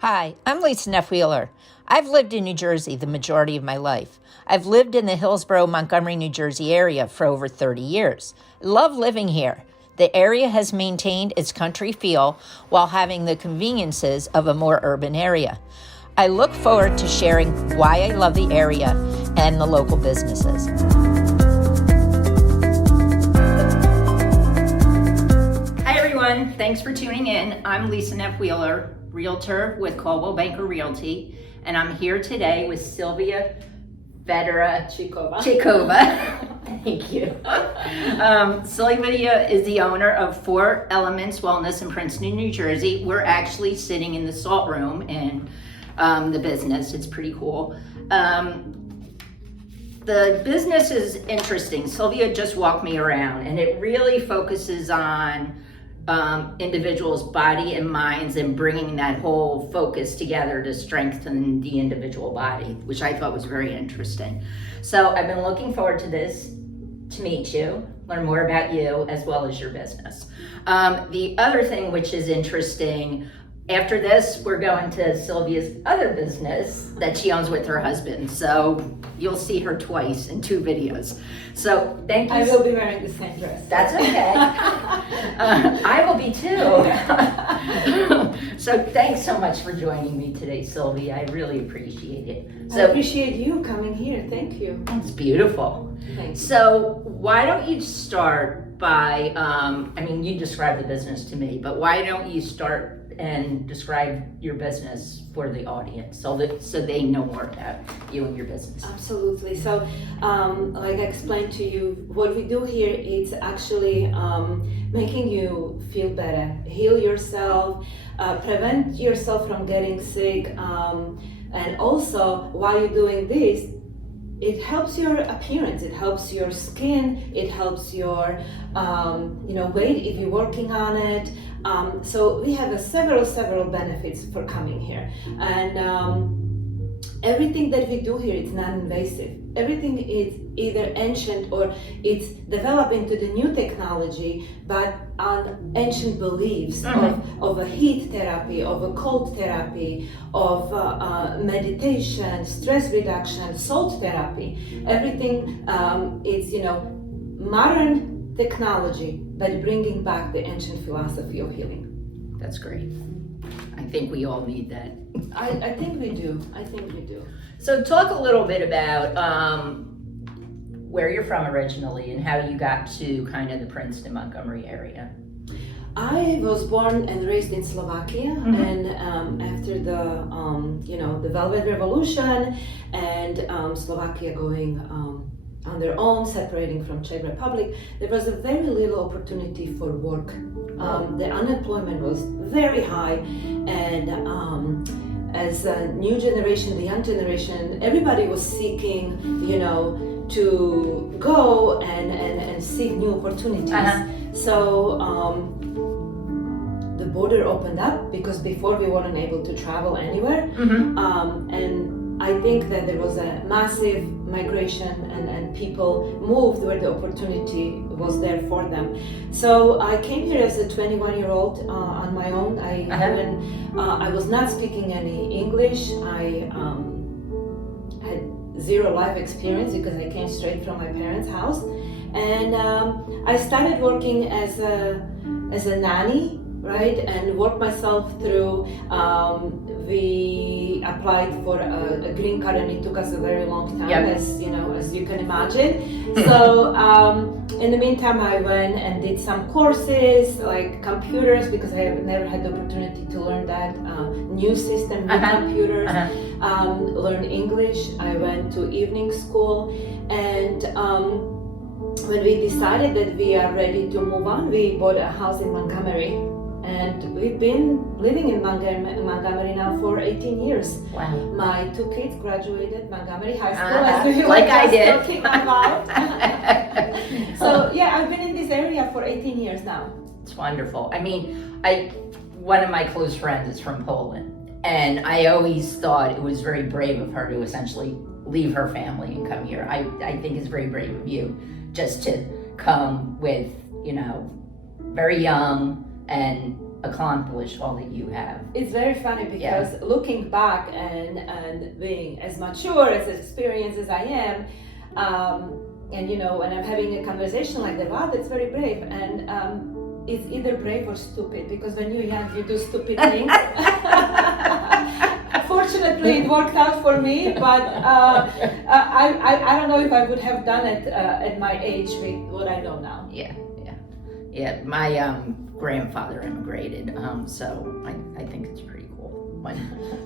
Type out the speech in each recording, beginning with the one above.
Hi, I'm Lisa Neff-Wheeler. I've lived in New Jersey the majority of my life. I've lived in the Hillsborough, Montgomery, New Jersey area for over 30 years. I love living here. The area has maintained its country feel while having the conveniences of a more urban area. I look forward to sharing why I love the area and the local businesses. Hi everyone, thanks for tuning in. I'm Lisa Neff-Wheeler, Realtor with Coldwell Banker Realty, and I'm here today with Silvia Fedorcikova. Thank you. Silvia is the owner of 4 Elements Wellness in Princeton, New Jersey. We're actually sitting in the salt room in the business. It's pretty cool. The business is interesting. Silvia just walked me around, and it really focuses on individuals' body and minds and bringing that whole focus together to strengthen the individual body, which I thought was very interesting. So I've been looking forward to this, to meet you, learn more about you as well as your business. The other thing which is interesting, after this, we're going to Silvia's other business that she owns with her husband. So you'll see her twice in 2 videos. So thank you. I will be wearing the same dress. That's okay. I will be too. So thanks so much for joining me today, Silvia. I really appreciate it. I appreciate you coming here. Thank you. It's beautiful. Thanks. So why don't you start by, you described the business to me, but why don't you start and describe your business for the audience so they know more about you and your business. Absolutely. So like I explained to you, what we do here is actually making you feel better, heal yourself, prevent yourself from getting sick, and also while you're doing this, it helps your appearance, it helps your skin, it helps your weight if you're working on it. So we have several benefits for coming here, and everything that we do here is non-invasive. Everything is either ancient or it's developed into the new technology, but on ancient beliefs of a heat therapy, of a cold therapy, of meditation, stress reduction, salt therapy. Everything is modern technology, but bringing back the ancient philosophy of healing. That's great. I think we all need that. I think we do. So talk a little bit about where you're from originally and how you got to kind of the Princeton, Montgomery area. I was born and raised in Slovakia, and after the the Velvet Revolution and Slovakia going on their own, separating from Czech Republic, there was a very little opportunity for work. The unemployment was very high, and as a new generation, the young generation, everybody was seeking, to go and seek new opportunities. So the border opened up because before we weren't able to travel anywhere, and I think that there was a massive migration and people moved where the opportunity was there for them. So I came here as a 21-year-old on my own. I was not speaking any English. I had 0 life experience because I came straight from my parents' house, and I started working as a nanny, right, and worked myself through. We applied for a green card, and it took us a very long time, as you can imagine. So in the meantime, I went and did some courses like computers, because I have never had the opportunity to learn that new system with computers. Learn English. I went to evening school, and when we decided that we are ready to move on, we bought a house in Montgomery. And we've been living in Montgomery now for 18 years. Wow. My 2 kids graduated Montgomery High School, as we were like I did. talking about. So yeah, I've been in this area for 18 years now. It's wonderful. One of my close friends is from Poland, and I always thought it was very brave of her to essentially leave her family and come here. I think it's very brave of you just to come with, very young and accomplish all that you have. It's very funny because looking back and being as mature, as experienced as I am, and when I'm having a conversation like that, wow, that's very brave. And it's either brave or stupid, because when you're young, you do stupid things. Fortunately, it worked out for me, but I don't know if I would have done it at my age with what I know now. Yeah. My grandfather immigrated, so I think it's pretty cool when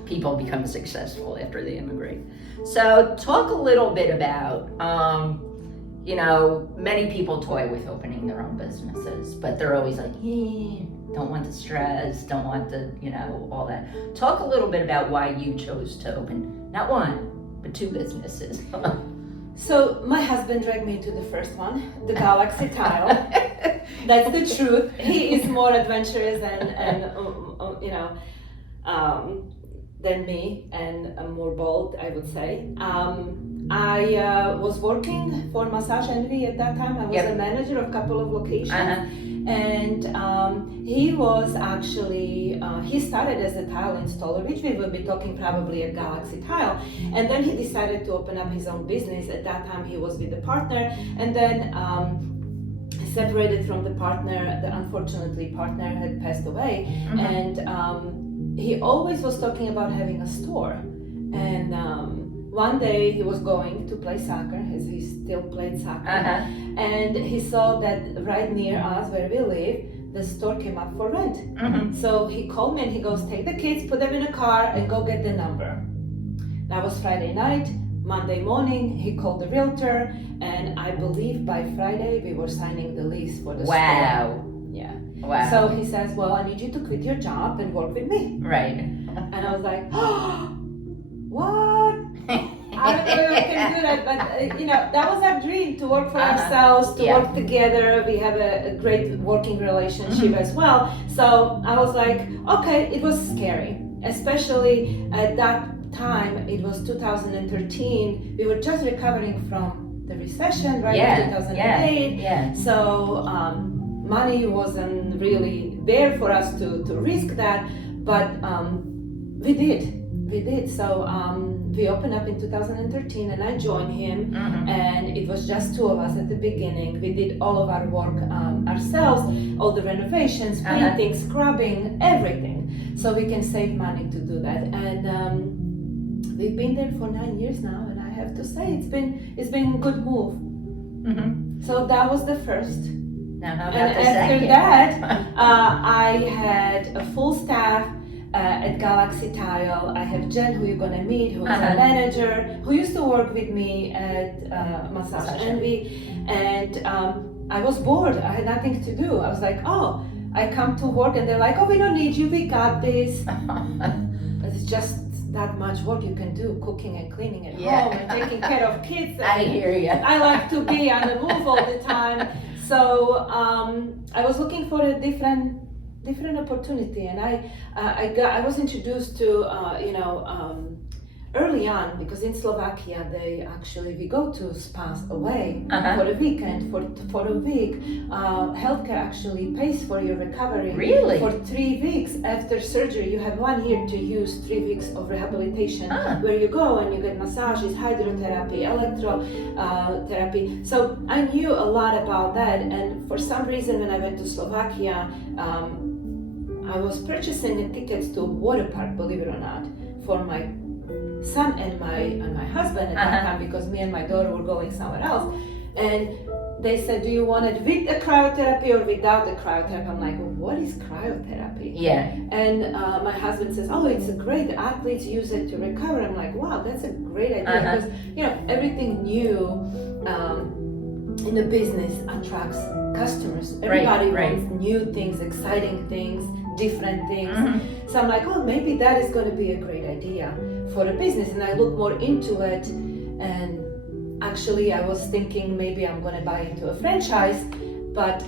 people become successful after they immigrate. So talk a little bit about, many people toy with opening their own businesses, but they're always like, don't want the stress, don't want the, all that. Talk a little bit about why you chose to open not one, but two businesses. So my husband dragged me to the first one, the Galaxy Tile. That's the truth. He is more adventurous and than me, and more bold, I would say. I was working for Massage Envy at that time. I was a manager of a couple of locations. And he was actually, he started as a tile installer, which we will be talking probably at Galaxy Tile. And then he decided to open up his own business. At that time, he was with a partner. And then separated from the partner. The unfortunately partner had passed away. And he always was talking about having a store. And one day he was going to play soccer, as he still played soccer, and he saw that right near us where we live, the store came up for rent. So he called me and he goes, take the kids, put them in a car and go get the number. That was Friday night. Monday morning, he called the realtor, and I believe by Friday we were signing the lease for the store. Yeah. Wow. So he says, well, I need you to quit your job and work with me. Right. And I was like, oh, what? I don't know if I can do that, but that was our dream, to work for ourselves, to work together. We have a great working relationship as well. So I was like, okay, it was scary, especially at that time. It was 2013. We were just recovering from the recession, right? 2008. So money wasn't really there for us to risk that, but we did. So we opened up in 2013, and I joined him, and it was just two of us at the beginning. We did all of our work ourselves, all the renovations, painting, scrubbing, everything, so we can save money to do that. And we've been there for 9 years now, and I have to say it's been a good move. So that was the first. Now, how about and the after second? that, I had a full staff at Galaxy Tile. I have Jen, who you're gonna meet, who is a manager, who used to work with me at Massage Envy. And I was bored. I had nothing to do. I was like, oh, I come to work, and they're like, oh, we don't need you. We got this. It's just that much work you can do, cooking and cleaning at home and taking care of kids. I hear you. I like to be on the move all the time. So I was looking for a different opportunity, and I was introduced to early on, because in Slovakia we go to spas away for a weekend. For a week, healthcare actually pays for your recovery. Really? For 3 weeks after surgery, you have 1 year to use 3 weeks of rehabilitation, where you go and you get massages, hydrotherapy, electrotherapy. So I knew a lot about that, and for some reason when I went to Slovakia, I was purchasing tickets to a water park, believe it or not, for my son and my husband at that time, because me and my daughter were going somewhere else. And they said, do you want it with the cryotherapy or without the cryotherapy? I'm like, well, what is cryotherapy? And my husband says, oh, it's a great, athletes use it to recover. I'm like, wow, that's a great idea, because everything new in the business attracts customers. Everybody wants new things, exciting things, different things. So I'm like, oh, maybe that is going to be a great idea for a business. And I look more into it, and actually I was thinking maybe I'm going to buy into a franchise, but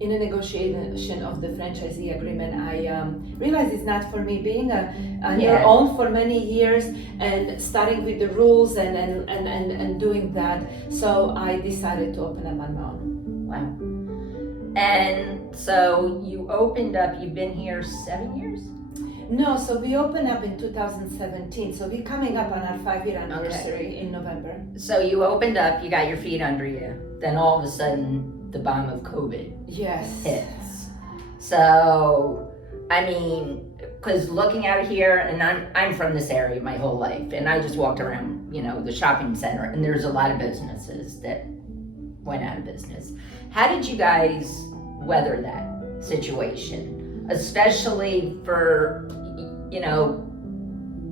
in a negotiation of the franchisee agreement, I realized it's not for me. Being on your own for many years and starting with the rules and doing that, so I decided to open up on my own. Wow. And so you opened up, you've been here 7 years? No, so we opened up in 2017. So we're coming up on our 5-year anniversary in November. So you opened up, you got your feet under you, then all of a sudden the bomb of COVID Yes. hits. So, I mean, because looking out here, and I'm from this area my whole life, and I just walked around, the shopping center, and there's a lot of businesses that went out of business. How did you guys weather that situation? Especially for,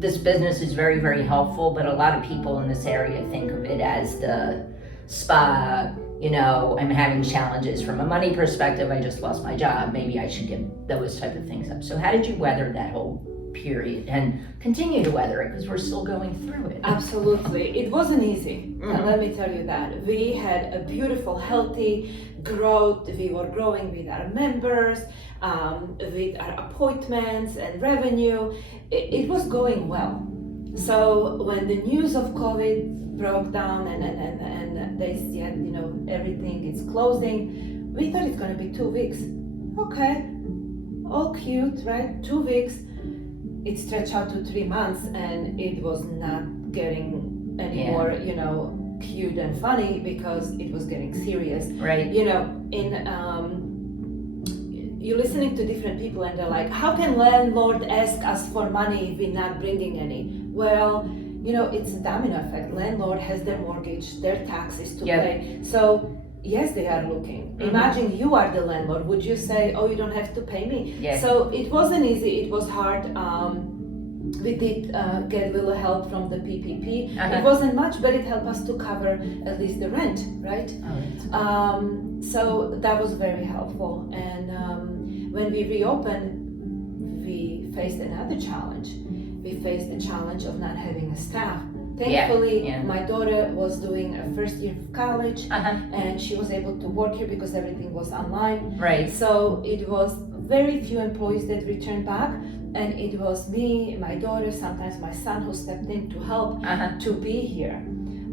this business is very, very helpful, but a lot of people in this area think of it as the spa. I'm having challenges from a money perspective. I just lost my job. Maybe I should give those type of things up. So how did you weather that whole period and continue to weather it, because we're still going through it? Absolutely. It wasn't easy. Let me tell you that. We had a beautiful, healthy growth. We were growing with our members, with our appointments and revenue. It was going well. So when the news of COVID broke down and they said, everything is closing, we thought it's going to be 2 weeks. Okay, all cute, right? 2 weeks. It stretched out to 3 months, and it was not getting any more, cute and funny, because it was getting serious. Right. You're listening to different people, and they're like, how can landlord ask us for money if we're not bringing any? Well, it's a domino effect. Landlord has their mortgage, their taxes to pay. So yes, they are looking. Imagine you are the landlord. Would you say, oh, you don't have to pay me? Yes. So it wasn't easy. It was hard. We did get a little help from the PPP. It wasn't much, but it helped us to cover at least the rent, right? So that was very helpful. And when we reopened, we faced another challenge. We faced the challenge of not having a staff. Thankfully, my daughter was doing her first year of college, and she was able to work here because everything was online. Right. So it was very few employees that returned back, and it was me, my daughter, sometimes my son, who stepped in to help to be here.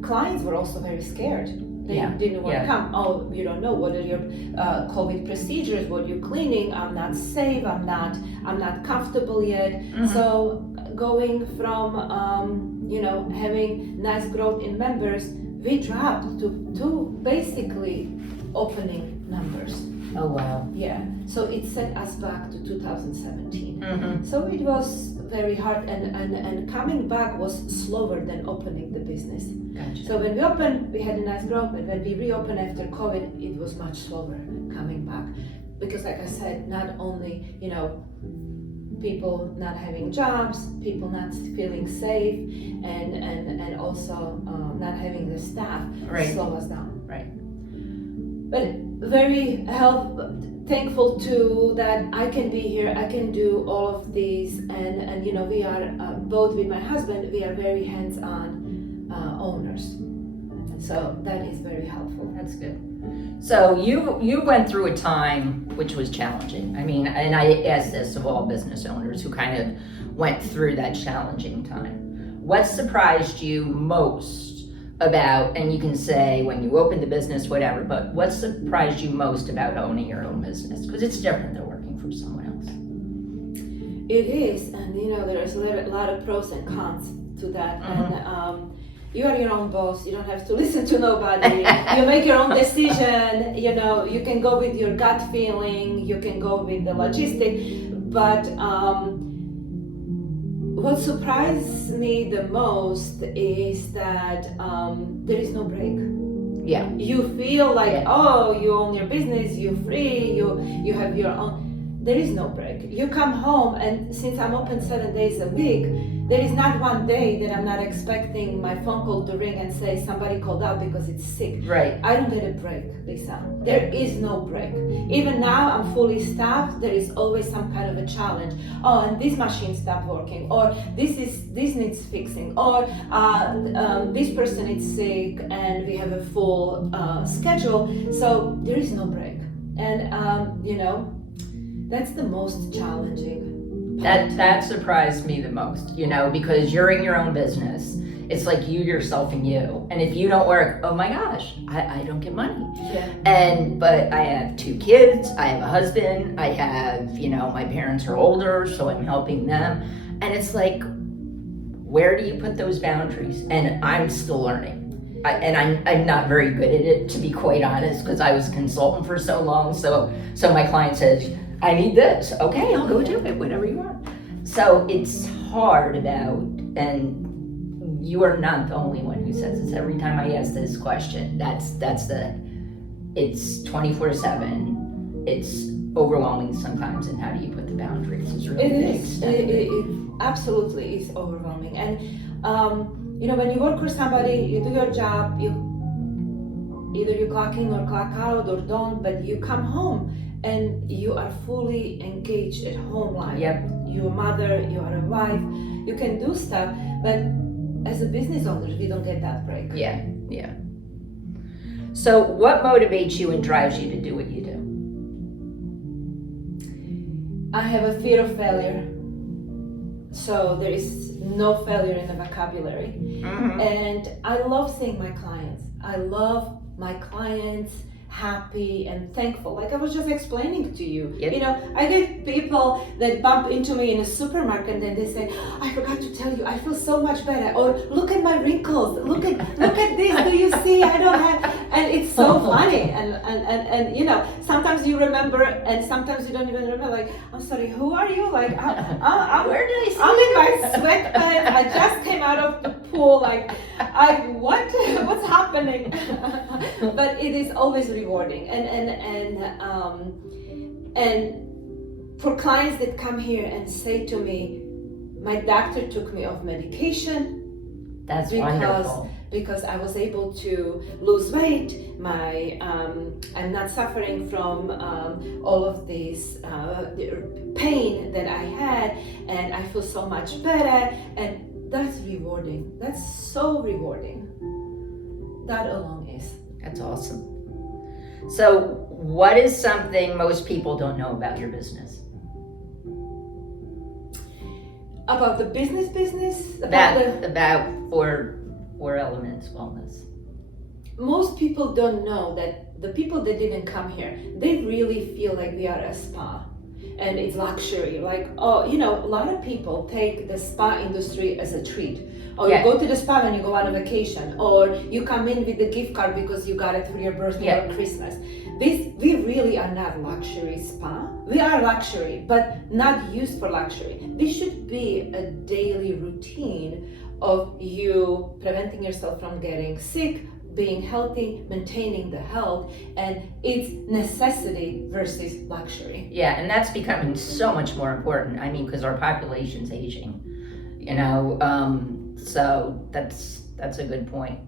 Clients were also very scared. They didn't want to come. Oh, you don't know, what are your COVID procedures? What are you cleaning? I'm not safe. I'm not comfortable yet. So going from having nice growth in members, we dropped to basically opening numbers. Oh wow. Yeah. So it set us back to 2017. So it was very hard, and coming back was slower than opening the business. Gotcha. So when we opened, we had a nice growth, but when we reopened after COVID, it was much slower coming back. Because like I said, not only, people not having jobs, people not feeling safe, and also not having the staff slow us down. Right. But very thankful too that I can be here, I can do all of these, and we are both with my husband, we are very hands-on owners. So that is very helpful. That's good. So you went through a time which was challenging. I mean, and I ask this of all business owners who kind of went through that challenging time. What surprised you most about, and you can say when you opened the business, whatever, but what surprised you most about owning your own business? Because it's different than working for someone else. It is, and there's a lot of pros and cons to that. And you are your own boss. You don't have to listen to nobody. You make your own decision. You can go with your gut feeling. You can go with the logistic. But what surprised me the most is that there is no break. Yeah. You feel like, oh, you own your business. You're free. You have your own. There is no break. You come home, and since I'm open 7 days a week, there is not one day that I'm not expecting my phone call to ring and say somebody called out because it's sick. Right. I don't get a break, Lisa. There is no break. Even now I'm fully staffed, there is always some kind of a challenge. Oh, and this machine stopped working, or this needs fixing, or this person is sick, and we have a full schedule. So there is no break. And that's the most challenging part. That surprised me the most, because you're in your own business It's like you, yourself, and you. And if you don't work, oh my gosh, I don't get money. Yeah. But I have 2 kids, I have a husband, I have, my parents are older, so I'm helping them. And it's like, where do you put those boundaries? And I'm still learning. I'm not very good at it, to be quite honest, because I was a consultant for so long. So my client says, I need this. Okay, I'll go do it, whatever you want. So it's hard and you are not the only one who says this. Every time I ask this question, it's 24/7. It's overwhelming sometimes. And how do you put the boundaries? It's really It absolutely is overwhelming. And when you work for somebody, you do your job, either you clock in or clock out or don't, but you come home and you are fully engaged at home life. Yep. You're a mother, you are a wife, you can do stuff, but as a business owner, we don't get that break. Yeah. So what motivates you and drives you to do what you do? I have a fear of failure. So there is no failure in the vocabulary. Mm-hmm. And I love seeing my clients. I love my clients happy and thankful. Like I was just explaining to you. Yep. I get people that bump into me in a supermarket and they say, I forgot to tell you, I feel so much better. Or look at my wrinkles. Look at this. Do you see? I don't have. And it's so funny. And sometimes you remember and sometimes you don't even remember. Like, I'm sorry, who are you? Like, Where did I see I'm you? in my sweatpants. I just came out of the pool. Like, what's happening? But it is always rewarding. And for clients that come here and say to me, my doctor took me off medication. That's wonderful. Because I was able to lose weight, I'm not suffering from all of this pain that I had, and I feel so much better, and that's rewarding. That's so rewarding. That alone is. That's awesome. So what is something most people don't know about your business? About the business? About Four Elements Wellness. Most people don't know that the people that didn't come here, they really feel like we are a spa and it's luxury. Like, a lot of people take the spa industry as a treat. Or you go to the spa when you go on a vacation, or you come in with the gift card because you got it for your birthday or Christmas. We really are not luxury spa. We are luxury, but not used for luxury. This should be a daily routine of you preventing yourself from getting sick, being healthy, maintaining the health, and it's necessity versus luxury. Yeah, and that's becoming so much more important. I mean, because our population's aging, so that's a good point.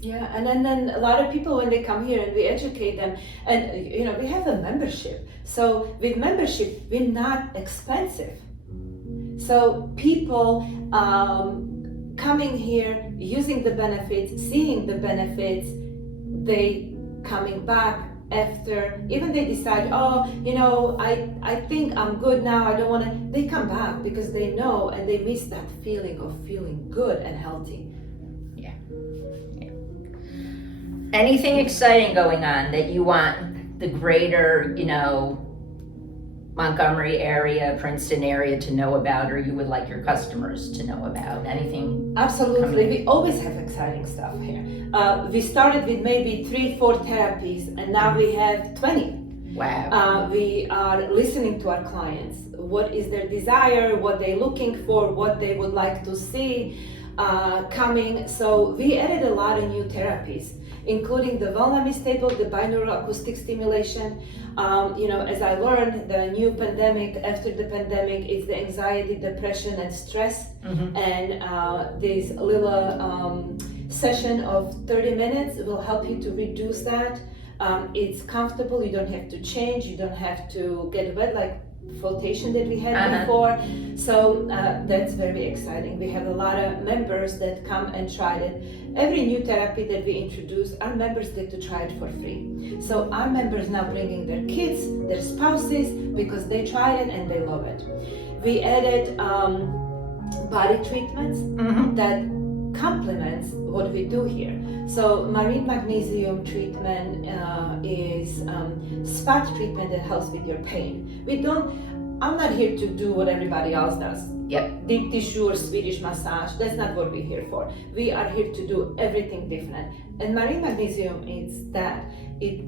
Yeah, and then a lot of people, when they come here and we educate them, and we have a membership. So with membership, we're not expensive. So people coming here, using the benefits, seeing the benefits, they coming back after, even they decide, I think I'm good now, I don't want to, they come back because they know and they miss that feeling of feeling good and healthy. Yeah. Anything exciting going on that you want the greater, Montgomery area, Princeton area to know about, or you would like your customers to know about? Anything? Absolutely. We always have exciting stuff here. We started with maybe 3-4 therapies, and now we have 20. Wow. We are listening to our clients. What is their desire, what they're looking for, what they would like to see coming. So we added a lot of new therapies, including the Wellness table, the binaural acoustic stimulation. As I learned, the new pandemic, after the pandemic, is the anxiety, depression, and stress. Mm-hmm. And this little session of 30 minutes will help you to reduce that. It's comfortable, you don't have to change, you don't have to get wet like flotation that we had before. So that's very exciting. We have a lot of members that come and try it. Every new therapy that we introduce, our members get to try it for free. So our members now bringing their kids, their spouses, because they tried it and they love it. We added body treatments that complements what we do here. So marine magnesium treatment is spot treatment that helps with your pain. I'm not here to do what everybody else does. Yep. Deep tissue or Swedish massage. That's not what we're here for. We are here to do everything different. And marine magnesium is that it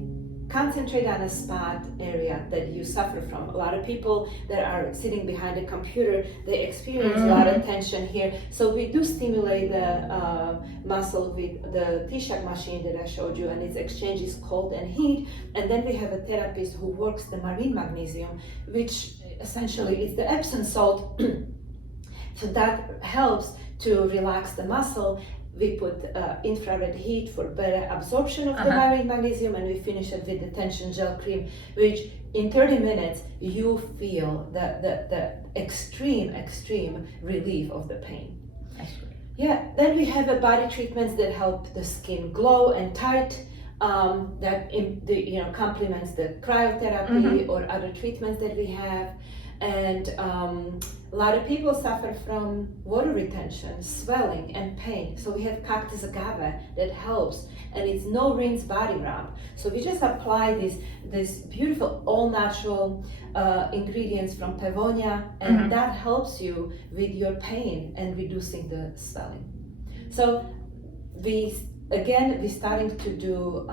concentrate on a spot area that you suffer from. A lot of people that are sitting behind a computer, they experience a lot of tension here. So we do stimulate the muscle with the T-shock machine that I showed you, and it exchanges cold and heat. And then we have a therapist who works the marine magnesium, which essentially is the Epsom salt. So that helps to relax the muscle. We put infrared heat for better absorption of the marine magnesium, and we finish it with the tension gel cream, which in 30 minutes you feel the extreme relief of the pain. Yeah, then we have body treatments that help the skin glow and tight. That complements the cryotherapy or other treatments that we have. And a lot of people suffer from water retention, swelling, and pain. So we have cactus agave that helps, and it's no rinse body rub. So we just apply this beautiful all-natural ingredients from Pavonia, and that helps you with your pain and reducing the swelling. So we're starting to do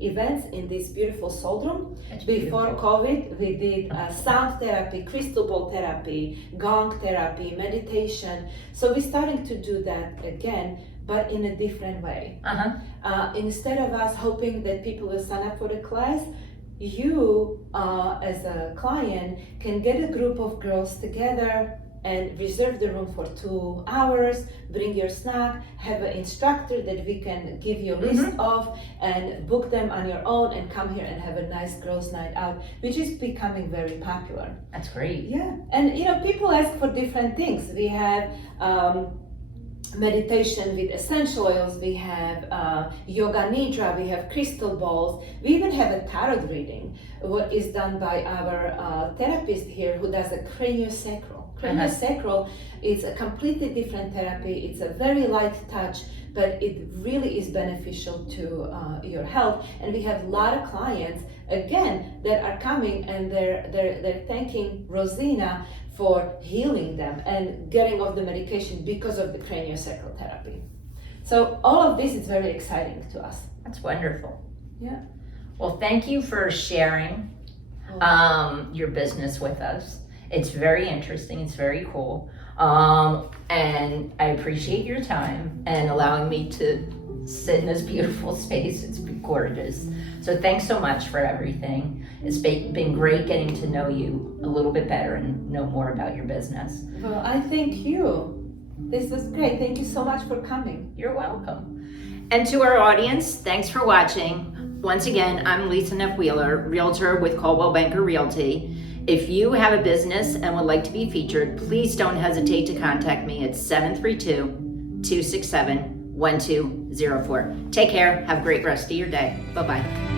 events in this beautiful soul room. Before COVID, we did sound therapy, crystal ball therapy, gong therapy, meditation. So we're starting to do that again, but in a different way. Instead of us hoping that people will sign up for the class, you as a client can get a group of girls together and reserve the room for 2 hours, bring your snack, have an instructor that we can give you a list of, and book them on your own and come here and have a nice girls' night out, which is becoming very popular. That's great. Yeah, and people ask for different things. We have meditation with essential oils, we have yoga nidra, we have crystal balls, we even have a tarot reading, what is done by our therapist here who does a craniosacral. Craniosacral is a completely different therapy. It's a very light touch, but it really is beneficial to your health. And we have a lot of clients, again, that are coming and they're thanking Rosina for healing them and getting off the medication because of the craniosacral therapy. So all of this is very exciting to us. That's wonderful. Yeah. Well, thank you for sharing your business with us. It's very interesting. It's very cool. And I appreciate your time and allowing me to sit in this beautiful space. It's been gorgeous. So thanks so much for everything. It's been great getting to know you a little bit better and know more about your business. Well, I thank you. This was great. Thank you so much for coming. You're welcome. And to our audience, thanks for watching. Once again, I'm Lisa Neff-Wheeler, realtor with Coldwell Banker Realty. If you have a business and would like to be featured, please don't hesitate to contact me at 732-267-1204. Take care. Have a great rest of your day. Bye-bye.